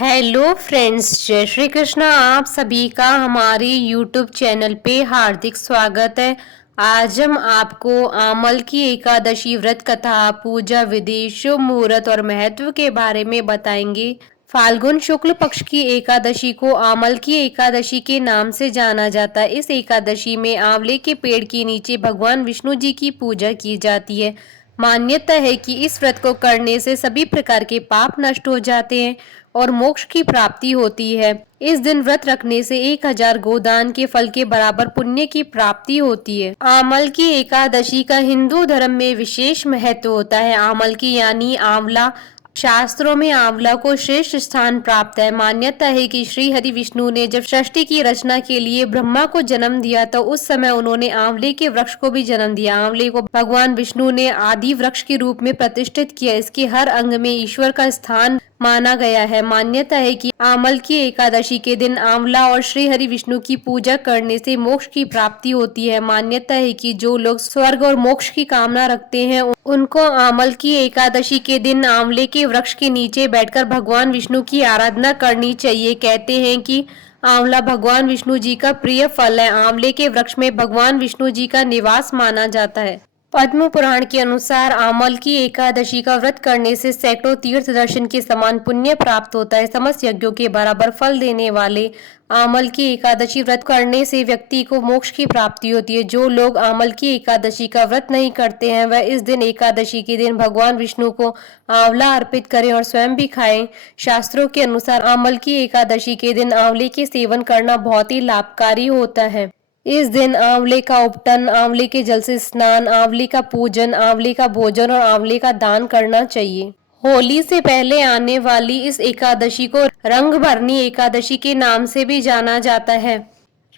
Hello friends, जय श्री कृष्णा। आप सभी का हमारे यूट्यूब चैनल पे हार्दिक स्वागत है। आज हम आपको आमल की एकादशी व्रत कथा, पूजा विधि, शुभ मुहूर्त और महत्व के बारे में बताएंगे। फाल्गुन शुक्ल पक्ष की एकादशी को आमल की एकादशी के नाम से जाना जाता है। इस एकादशी में आंवले के पेड़ के नीचे भगवान विष्णु जी की पूजा की जाती है। मान्यता है कि इस व्रत को करने से सभी प्रकार के पाप नष्ट हो जाते हैं और मोक्ष की प्राप्ति होती है। इस दिन व्रत रखने से 1000 गोदान के फल के बराबर पुण्य की प्राप्ति होती है। आमल की एकादशी का हिंदू धर्म में विशेष महत्व होता है। आमल की यानी आंवला, शास्त्रों में आंवला को श्रेष्ठ स्थान प्राप्त है। मान्यता है कि श्री हरि विष्णु ने जब सृष्टि की रचना के लिए ब्रह्मा को जन्म दिया तो उस समय उन्होंने आंवले के वृक्ष को भी जन्म दिया। आंवले को भगवान विष्णु ने आदि वृक्ष के रूप में प्रतिष्ठित किया। इसके हर अंग में ईश्वर का स्थान माना गया है। मान्यता है कि आमल की एकादशी के दिन आंवला और श्री हरि विष्णु की पूजा करने से मोक्ष की प्राप्ति होती है। मान्यता है कि जो लोग स्वर्ग और मोक्ष की कामना रखते हैं उनको आमल की एकादशी के दिन आंवले के वृक्ष के नीचे बैठकर भगवान विष्णु की आराधना करनी चाहिए। कहते हैं कि आंवला भगवान विष्णु जी का प्रिय फल है। आंवले के वृक्ष में भगवान विष्णु जी का निवास माना जाता है। पद्म पुराण के अनुसार आमल की एकादशी का व्रत करने से सैकड़ों तीर्थ दर्शन के समान पुण्य प्राप्त होता है। समस्त यज्ञों के बराबर फल देने वाले आमल की एकादशी व्रत करने से व्यक्ति को मोक्ष की प्राप्ति होती है। जो लोग आमल की एकादशी का व्रत नहीं करते हैं वह इस दिन एकादशी के दिन भगवान विष्णु को आंवला अर्पित करें और स्वयं भी खाएं। शास्त्रों के अनुसार आमल की एकादशी के दिन आंवले के सेवन करना बहुत ही लाभकारी होता है। इस दिन आंवले का उपटन, आंवले के जल से स्नान, आंवले का पूजन, आंवले का भोजन और आंवले का दान करना चाहिए। होली से पहले आने वाली इस एकादशी को रंग भरनी एकादशी के नाम से भी जाना जाता है।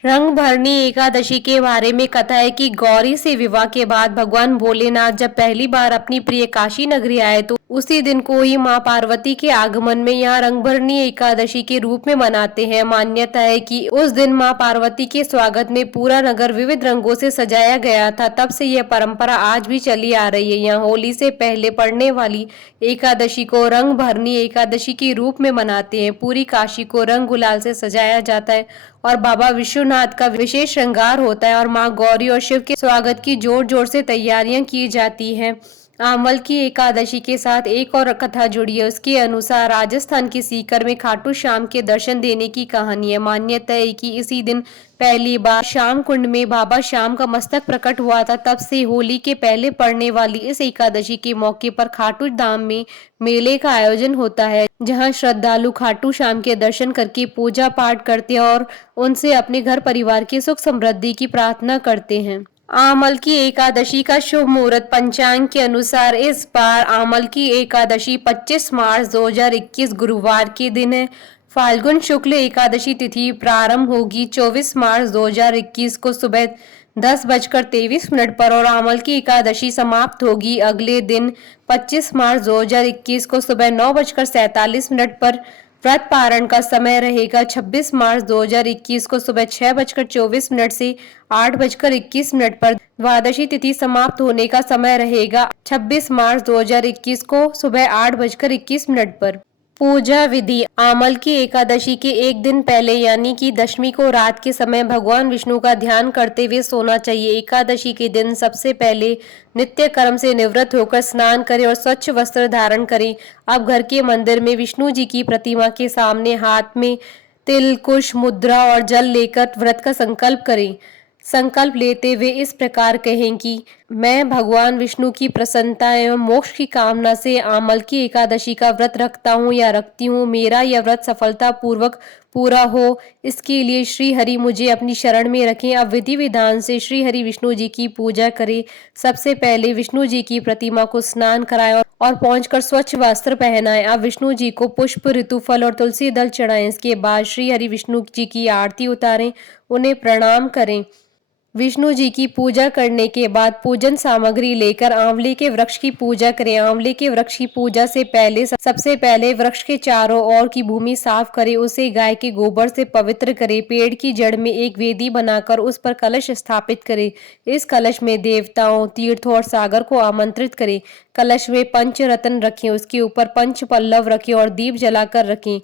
रंग भरनी एकादशी के बारे में कथा है कि गौरी से विवाह के बाद भगवान भोलेनाथ जब पहली बार अपनी प्रिय काशी नगरी आए तो उसी दिन को ही मां पार्वती के आगमन में यहाँ रंग भरनी एकादशी के रूप में मनाते हैं। मान्यता है कि उस दिन मां पार्वती के स्वागत में पूरा नगर विविध रंगों से सजाया गया था। तब से यह परंपरा आज भी चली आ रही है। यहाँ होली से पहले पड़ने वाली एकादशी को रंग भरनी एकादशी के रूप में मनाते हैं। पूरी काशी को रंग गुलाल से सजाया जाता है और बाबा विश्वनाथ का विशेष श्रृंगार होता है और मां गौरी और शिव के स्वागत की जोर जोर से तैयारियां की जाती हैं। आमल की एकादशी के साथ एक और कथा जुड़ी है। उसके अनुसार राजस्थान के सीकर में खाटू श्याम के दर्शन देने की कहानी है। मान्यता है कि इसी दिन पहली बार श्याम कुंड में बाबा श्याम का मस्तक प्रकट हुआ था। तब से होली के पहले पड़ने वाली इस एकादशी के मौके पर खाटू धाम में मेले का आयोजन होता है, जहां श्रद्धालु खाटू श्याम के दर्शन करके पूजा पाठ करते हैं और उनसे अपने घर परिवार की सुख समृद्धि की प्रार्थना करते हैं। आमल की एकादशी का शुभ मुहूर्त पंचांग के अनुसार इस बार आमल की एकादशी 25 मार्च 2021 गुरुवार के दिन है। फाल्गुन शुक्ल एकादशी तिथि प्रारंभ होगी 24 मार्च 2021 को सुबह 10:23 पर और आमल की एकादशी समाप्त होगी अगले दिन 25 मार्च 2021 को सुबह 9:47 पर। व्रत पारण का समय रहेगा 26 मार्च 2021 को सुबह 6:24 से 8:21 पर। द्वादशी तिथि समाप्त होने का समय रहेगा 26 मार्च 2021 को सुबह 8:21 पर। पूजा विधि। आमल की एकादशी के एक दिन पहले यानी कि दशमी को रात के समय भगवान विष्णु का ध्यान करते हुए सोना चाहिए। एकादशी के दिन सबसे पहले नित्य कर्म से निवृत्त होकर स्नान करें और स्वच्छ वस्त्र धारण करें। अब घर के मंदिर में विष्णु जी की प्रतिमा के सामने हाथ में तिल, कुश, मुद्रा और जल लेकर व्रत का संकल्प करें। संकल्प लेते हुए इस प्रकार कहें कि मैं भगवान विष्णु की प्रसन्नता एवं मोक्ष की कामना से आमल की एकादशी का व्रत रखता हूँ या रखती हूँ। मेरा यह व्रत सफलता पूर्वक पूरा हो, इसके लिए श्री हरि मुझे अपनी शरण में रखें। अब विधि विधान से श्री हरि विष्णु जी की पूजा करें। सबसे पहले विष्णु जी की प्रतिमा को स्नान कराएं और पहुंचकर स्वच्छ वस्त्र पहनाएं। अब विष्णु जी को पुष्प, ऋतुफल और तुलसी दल चढ़ाएं। इसके बाद श्री हरि विष्णु जी की आरती उतारें, उन्हें प्रणाम करें। विष्णु जी की पूजा करने के बाद पूजन सामग्री लेकर आंवले के वृक्ष की पूजा करें। आंवले के वृक्ष की पूजा से पहले सबसे पहले वृक्ष के चारों ओर की भूमि साफ करें, उसे गाय के गोबर से पवित्र करें। पेड़ की जड़ में एक वेदी बनाकर उस पर कलश स्थापित करें। इस कलश में देवताओं, तीर्थों और सागर को आमंत्रित करें। कलश में पंच रत्न रखें, उसके ऊपर पंच पल्लव रखें और दीप जलाकर रखें।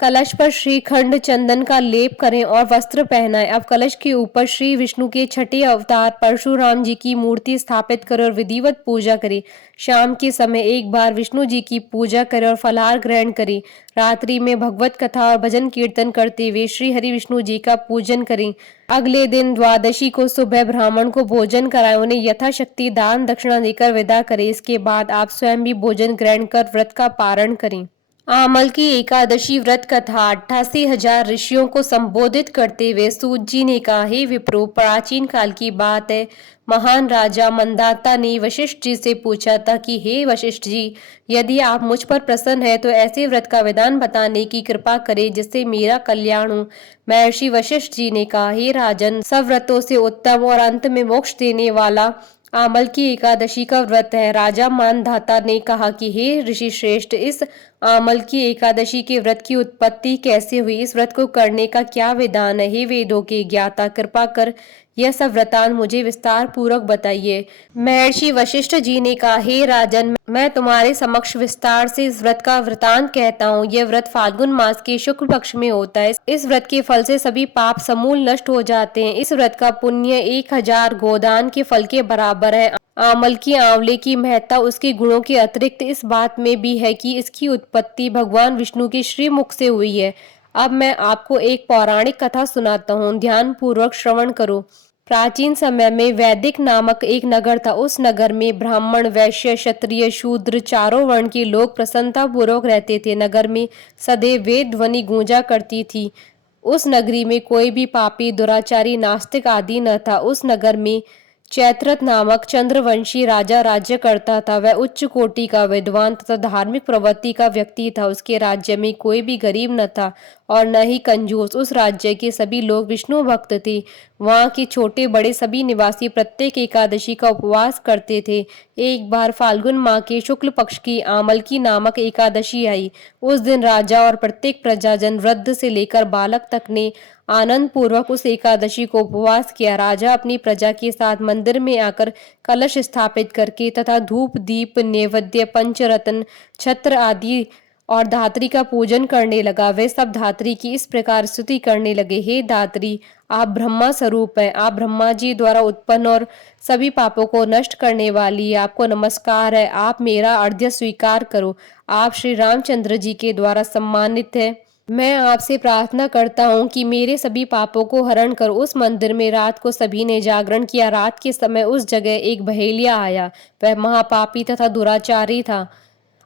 कलश पर श्रीखंड चंदन का लेप करें और वस्त्र पहनाएं। अब कलश के ऊपर श्री विष्णु के छठे अवतार परशुराम जी की मूर्ति स्थापित करें और विधिवत पूजा करें। शाम के समय एक बार विष्णु जी की पूजा करें और फलाहार ग्रहण करें। रात्रि में भगवत कथा और भजन कीर्तन करते हुए श्री हरि विष्णु जी का पूजन करें। अगले दिन द्वादशी को सुबह ब्राह्मण को भोजन कराएं, उन्हें यथाशक्ति दान दक्षिणा देकर विदा करें। इसके बाद आप स्वयं भी भोजन ग्रहण कर व्रत का पारण करें। आमल की एकादशी व्रत कथा 88,000 ऋषियों को संबोधित करते हुए सूत जी ने कहा, हे विप्रो, प्राचीन काल की बात है। महान राजा मंदाता ने वशिष्ठ जी से पूछा था कि हे वशिष्ठ जी, यदि आप मुझ पर प्रसन्न है तो ऐसे व्रत का विधान बताने की कृपा करें जिससे मेरा कल्याण हो। महर्षि वशिष्ठ जी ने कहा, हे राजन, सब व्रतों से उत्तम और अंत में मोक्ष देने वाला आमल की एकादशी का व्रत है। राजा मानधाता ने कहा कि हे ऋषि श्रेष्ठ, इस आमल की एकादशी के व्रत की उत्पत्ति कैसे हुई? इस व्रत को करने का क्या विधान है? हे वेदों के ज्ञाता, कृपा कर यह सब वृतांत मुझे विस्तार पूर्वक बताइए। महर्षि वशिष्ठ जी ने कहा, हे राजन, मैं तुम्हारे समक्ष विस्तार से इस व्रत का वृतांत कहता हूँ। यह व्रत फाल्गुन मास के शुक्ल पक्ष में होता है। इस व्रत के फल से सभी पाप समूल नष्ट हो जाते हैं। इस व्रत का पुण्य 1000 गोदान के फल के बराबर है। आमल की आंवले की महत्ता उसके गुणों के अतिरिक्त इस बात में भी है कि इसकी उत्पत्ति भगवान विष्णु के श्रीमुख से हुई है। अब मैं आपको एक पौराणिक कथा सुनाता हूँ, ध्यान पूर्वक श्रवण करो। प्राचीन समय में वैदिक नामक एक नगर था। उस नगर में ब्राह्मण, वैश्य, क्षत्रिय, शूद्र चारों वर्ण के लोग प्रसन्नता पूर्वक रहते थे। नगर में सदैव वेद ध्वनि गूंजा करती थी। उस नगरी में कोई भी पापी, दुराचारी, नास्तिक आदि न था। उस नगर में चैत्रथ नामक चंद्रवंशी राजा राज्य करता था। वह उच्च कोटि का विद्वान तथा धार्मिक प्रवृत्ति का व्यक्ति था। उसके राज्य में कोई भी गरीब न था और न ही कंजूस। उस राज्य के सभी लोग विष्णु भक्त थे। वहाँ के छोटे बड़े सभी निवासी प्रत्येक एकादशी का उपवास करते थे। एक बार फाल्गुन माह के शुक्ल पक्ष की आमल की नामक एकादशी आई। उस दिन राजा और प्रत्येक प्रजाजन, वृद्ध से लेकर बालक तक ने आनंद पूर्वक उस एकादशी को उपवास किया। राजा अपनी प्रजा के साथ मंदिर में आकर कलश स्थापित करके तथा धूप, दीप, नैवेद्य, पंचरत्न, छत्र आदि और धात्री का पूजन करने लगा। वे सब धात्री की इस प्रकार स्तुति करने लगे, हे धात्री, आप ब्रह्मा स्वरूप हैं। आप ब्रह्मा जी द्वारा उत्पन्न और सभी पापों को नष्ट करने वाली, आपको नमस्कार है। आप मेरा अर्घ्य स्वीकार करो। आप श्री रामचंद्र जी के द्वारा सम्मानित है। मैं आपसे प्रार्थना करता हूँ कि मेरे सभी पापों को हरण करो। उस मंदिर में रात को सभी ने जागरण किया। रात के समय उस जगह एक बहेलिया आया। वह महापापी तथा दुराचारी था।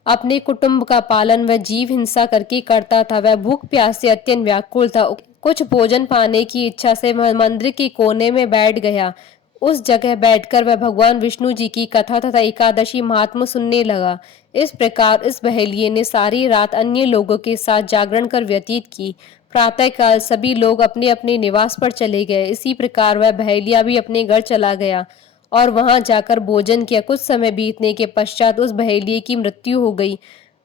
अपने कुटुंब का पालन वह जीव हिंसा करके करता था। वह भूख प्यास से अत्यंत व्याकुल था। कुछ भोजन पाने की इच्छा से वह मंदिर के कोने में बैठ गया। उस जगह बैठकर वह भगवान विष्णु जी की कथा तथा एकादशी महात्म्य सुनने लगा। इस प्रकार इस बहेलिये ने सारी रात अन्य लोगों के साथ जागरण कर व्यतीत की। प्रातःकाल सभी लोग अपने अपने निवास पर चले गए। इसी प्रकार वह बहेलिया भी अपने घर चला गया और वहां जाकर भोजन किया। कुछ समय बीतने के पश्चात उस बहेलिये की मृत्यु हो गई।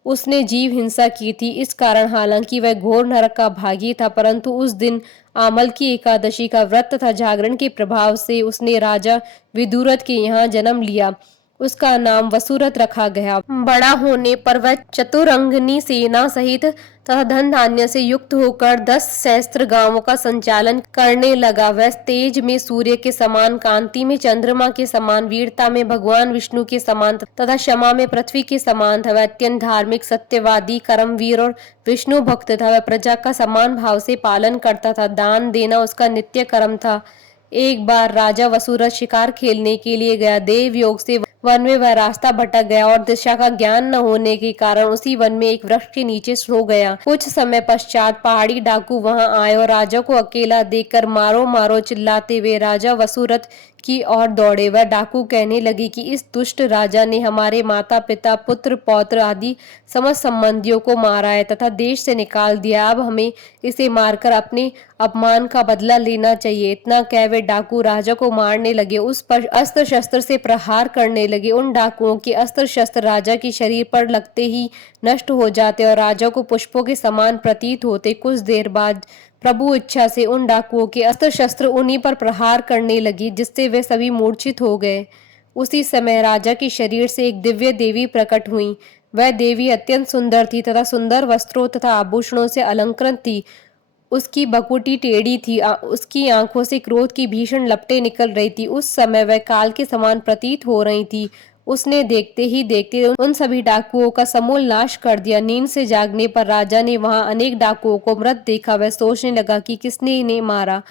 उसने जीव हिंसा की थी। इस कारण हालांकि वह घोर नरक का भागी था, परंतु उस दिन आमल की एकादशी का व्रत तथा जागरण के प्रभाव से उसने राजा विदुरथ के यहाँ जन्म लिया। उसका नाम वसुरथ रखा गया। बड़ा होने पर वह चतुरंगनी सेना सहित तथा धन धान्य से युक्त होकर 10 सहस्त्र गांवों का संचालन करने लगा। वह तेज में सूर्य के समान, कांति में चंद्रमा के समान, वीरता में भगवान विष्णु के समान तथा क्षमा में पृथ्वी के समान था। वह अत्यंत धार्मिक, सत्यवादी, कर्मवीर और विष्णु भक्त था। वह प्रजा का समान भाव से पालन करता था। दान देना उसका नित्य कर्म था। एक बार राजा वसुरथ शिकार खेलने के लिए गया। देव योग से वन में वह रास्ता भटक गया और दिशा का ज्ञान न होने के कारण उसी वन में एक वृक्ष के नीचे सो गया। कुछ समय पश्चात पहाड़ी डाकू वहां आए और राजा को अकेला देखकर मारो मारो चिल्लाते हुए राजा वसुरथ की ओर दौड़े। वह डाकू कहने लगे कि इस दुष्ट राजा ने हमारे माता पिता, पुत्र, पौत्र आदि समस्त संबंधियों को मारा है तथा देश से निकाल दिया। अब हमें इसे मारकर अपने अपमान का बदला लेना चाहिए। इतना कह वे डाकू राजा को मारने लगे, उस पर अस्त्र शस्त्र से प्रहार करने लगे। उन डाकुओं के अस्त्र शस्त्र राजा के शरीर पर लगते ही नष्ट हो जाते और राजा को पुष्पों के समान प्रतीत होते। कुछ देर बाद प्रभु इच्छा से उन डाकुओं के अस्त्र शस्त्र उन्हीं पर प्रहार करने लगी, जिससे वे सभी मूर्छित हो गए। उसी समय राजा के शरीर से एक दिव्य देवी प्रकट हुई। वह देवी अत्यंत सुंदर थी तथा सुंदर वस्त्रों तथा आभूषणों से अलंकृत थी। उसकी बकुटी टेढ़ी थी, उसकी आंखों से क्रोध की भीषण लपटें निकल रही थी। उस समय वह काल के समान प्रतीत हो रही थी। उसने देखते ही देखते उन सभी डाकुओं का समूल नाश कर दिया। नींद से जागने पर राजा ने वहां अनेक डाकुओं को मृत देखा। वह सोचने लगा कि किसने इन्हें मारा,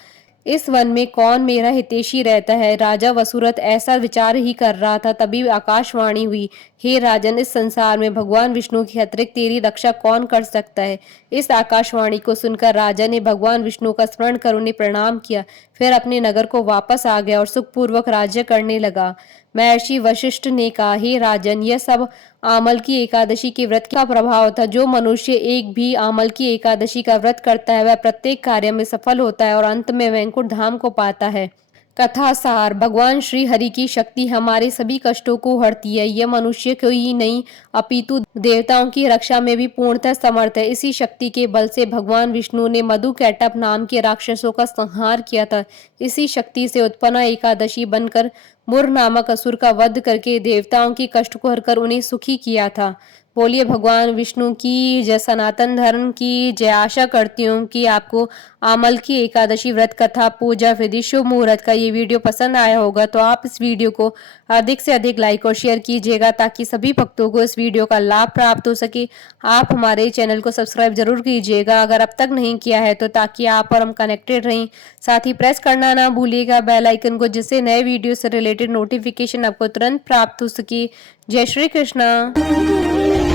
इस वन में कौन मेरा हितैषी रहता है। राजा वसुरथ ऐसा विचार ही कर रहा था, तभी आकाशवाणी हुई, हे राजन, इस संसार में भगवान विष्णु के अतिरिक्त तेरी रक्षा कौन कर सकता है। इस आकाशवाणी को सुनकर राजा ने भगवान विष्णु का स्मरण कर उन्हें प्रणाम किया, फिर अपने नगर को वापस आ गया और सुखपूर्वक राज्य करने लगा। महर्षि वशिष्ठ ने कहा, हे राजन, यह सब आमल की एकादशी के व्रत का प्रभाव था। जो मनुष्य एक भी आमल की एकादशी का व्रत करता है, वह प्रत्येक कार्य में सफल होता है और अंत में वैकुंठ धाम को पाता है। कथा सार, भगवान श्री हरि की शक्ति हमारे सभी कष्टों को हरती है। यह मनुष्य को ही नहीं अपितु देवताओं की रक्षा में भी पूर्णतः समर्थ है। इसी शक्ति के बल से भगवान विष्णु ने मधु कैटभ नाम के राक्षसों का संहार किया था। इसी शक्ति से उत्पन्न एकादशी बनकर मुर नामक असुर का वध करके देवताओं के कष्ट को हरकर उन्हें सुखी किया था। बोलिए भगवान विष्णु की जय, सनातन धर्म की जय। आशा करती हूँ कि आपको आमल की एकादशी व्रत कथा, पूजा विधि, शुभ मुहूर्त का ये वीडियो पसंद आया होगा। तो आप इस वीडियो को अधिक से अधिक लाइक और शेयर कीजिएगा ताकि सभी भक्तों को इस वीडियो का लाभ प्राप्त हो सके। आप हमारे चैनल को सब्सक्राइब जरूर कीजिएगा अगर अब तक नहीं किया है तो, ताकि आप और हम कनेक्टेड रहें। साथ ही प्रेस करना ना भूलिएगा बेल आइकन को, जिससे नए वीडियो से रिलेटेड नोटिफिकेशन आपको तुरंत प्राप्त हो सके। जय श्री कृष्णा।